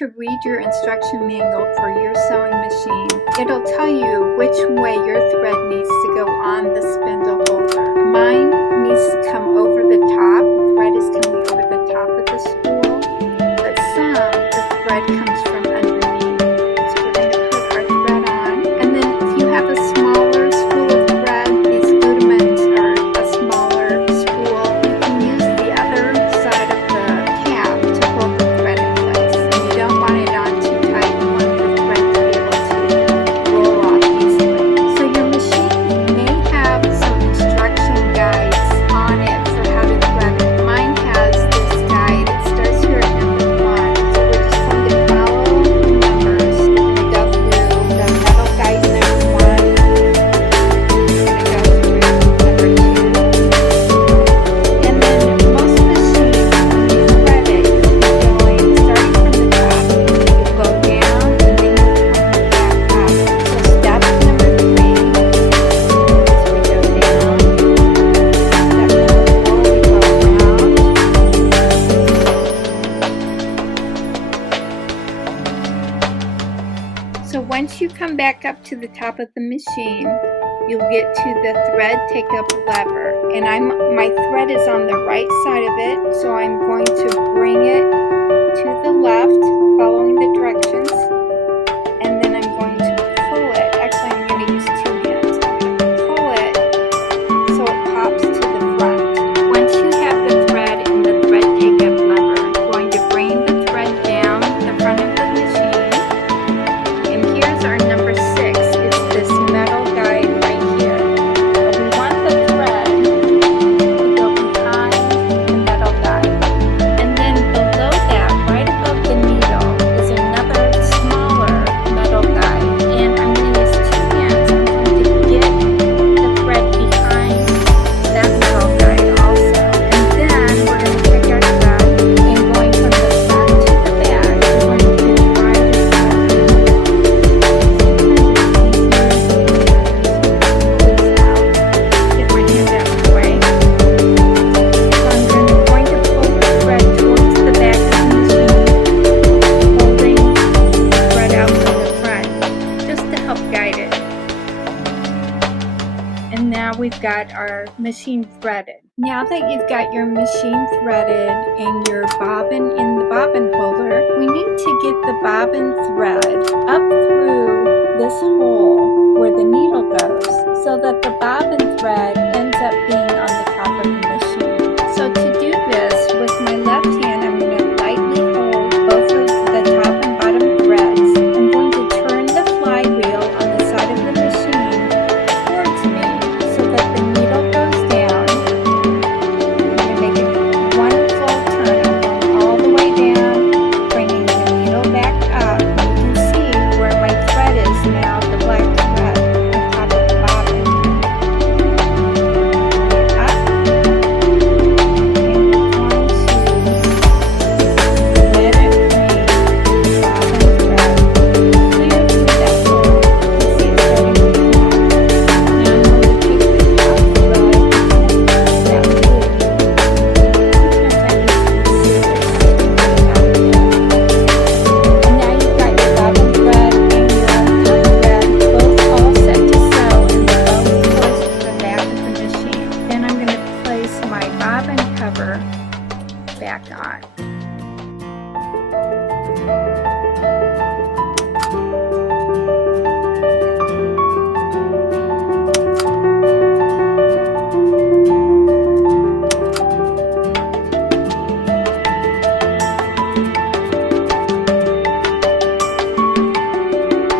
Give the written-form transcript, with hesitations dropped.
to read your instruction manual for your sewing machine. It'll tell you which way your thread needs to go on the spindle holder. Mine needs to come over the top. The thread is coming over the top of the spool, but the thread comes from underneath. So we're going to put our thread on, and then if you have a smaller spool of thread, these Gudemans are a smaller spool. You can use the other side of the tab to hold the thread in place. And you don't want it on too tight. You want the thread to be able to roll off easily. So your machine may have some instruction guides on it for how to thread it. Mine has this guide. It starts here at number 1. So we're just going to follow the numbers. We're going to go through the metal guide number 1. We're going to go through number 2. And then most machines, when you thread it, you'll be going, starting from the top, you'll go down and then you'll come back up. So step number 3, so we go down. Step number 4, we go around. So once you come back up to the top of the machine, you'll get to the thread take up lever. And my thread is on the right side of it, so I'm going to bring it to the left, following the directions, and then I'm going to pull it. Actually, I'm going to use 2 hands. I'm going to pull it so it pops to the front. Once you have the thread in the thread take up lever, I'm going to bring the thread down the front of the machine. And here's our number 6. It's this metal guide right here. We want the thread to go behind the metal guide. And then below that, right above the needle, is another smaller metal guide. And I'm going to use 2 hands. I'm going to get the thread behind that metal guide also. And then we're going to take our thread and going from the front to the back, we're going to try to get my hand out of the way. So I'm going to pull the thread towards the back of the machine, holding the thread out from the front, just to help guide it. And now we've got our machine threaded. Now that you've got your machine threaded and your bobbin in the bobbin holder, we need to get the bobbin thread up through this hole where the needle goes so that the